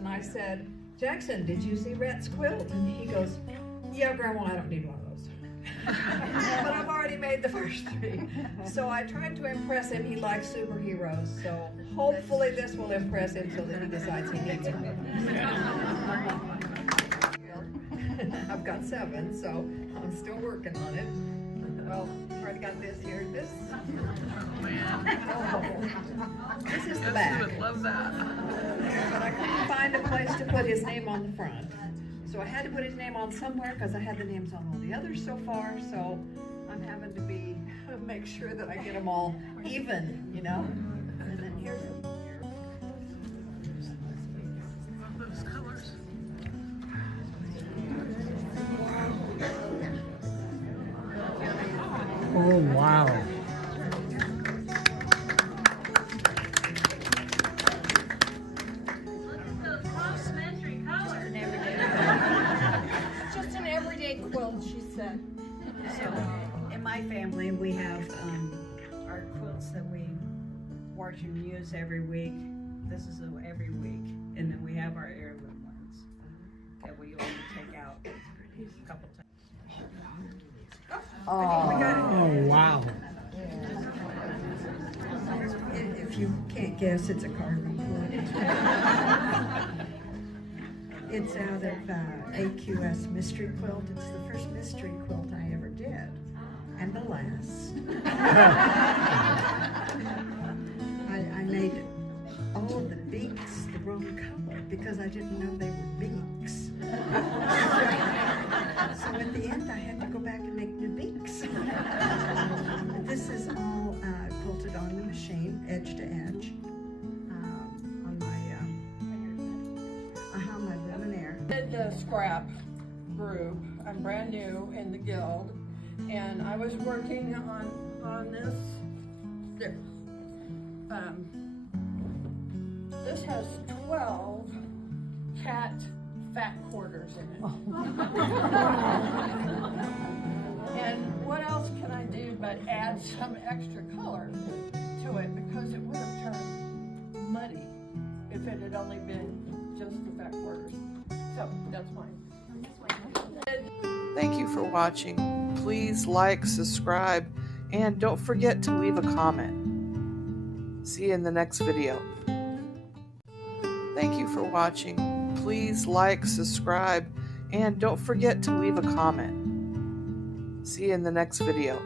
and I said, Jackson, did you see Rhett's quilt? And he goes, yeah, Grandma, I don't need one of those. But I've already made the first 3. So I tried to impress him. He likes superheroes. So hopefully this will impress him so that he decides he needs one. I've got 7, so I'm still working on it. Well, I've already got this here. This. Oh man. Oh, this is the back. I would love that. But I couldn't find a place to put his name on the front. So I had to put his name on somewhere because I had the names on all the others so far. So I'm having to make sure that I get them all even, you know. And then here's Those colors. Oh, wow. Just an everyday quilt, she said. So in my family, we have our quilts that we wash and use every week. This is every week. And then we have our heirloom ones that we only take out a couple times. Oh, wow. If you can't guess, it's a cardinal quilt. It's out of AQS Mystery Quilt. It's the first mystery quilt I ever did, and the last. I made all of the beaks the wrong color because I didn't know they were beaks. So at the end, I had to go back and make new beaks. This is all quilted on the machine, edge to edge, on my luminaire. Did the scrap group. I'm brand new in the guild, and I was working on this. There. This has 12 cat fat quarters in it. And what else can I do but add some extra color to it, because it would have turned muddy if it had only been just the fat quarters. So that's mine. Thank you for watching. Please like, subscribe, and don't forget to leave a comment. See you in the next video. Thank you for watching. Please like, subscribe, and don't forget to leave a comment. See you in the next video.